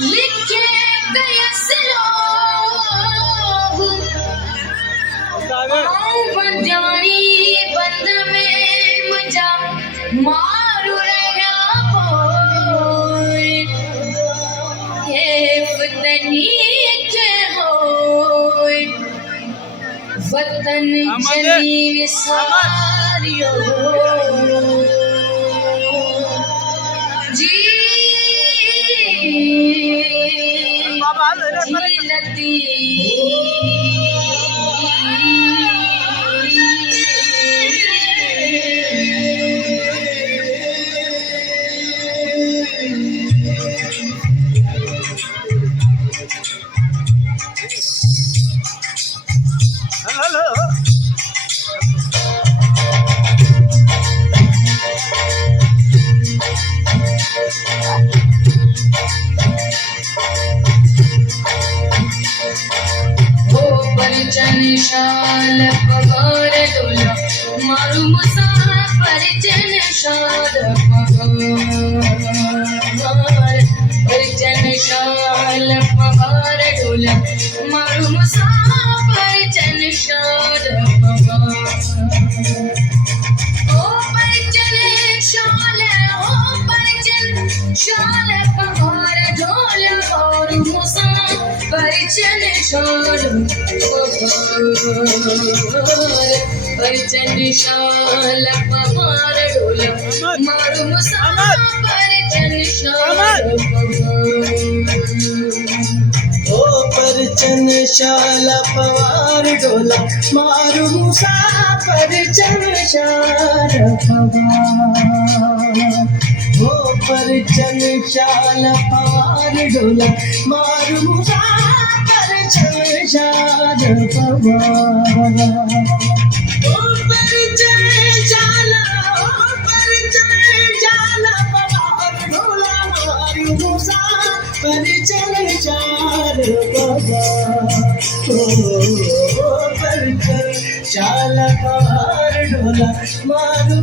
लिखे गए बंजारी बंद में मुझा मारू रहा ये वतनी के होए वतन जनी सारियो जी जीलती शाल पगार डोला मारू मुसाफर जन शाल पगार शाल पगार डोला मारू मुसाफर जन शाल पगार ओ परजन शाल पगार डोला और मुसाफर जन शाल परजन शाल पगार डोला मारू मुसाफर जन शाल ओ परजन शाल पवार डोला मारू मुसाफर जन शाल पवार ओ परजन शाल पवार डोला मारू मुसाफर जन शाल पवार ओ परजन शाल पवार डोला मारू मुसाफर जन शाल पवार ओ परजन शाल पवार डोला मारू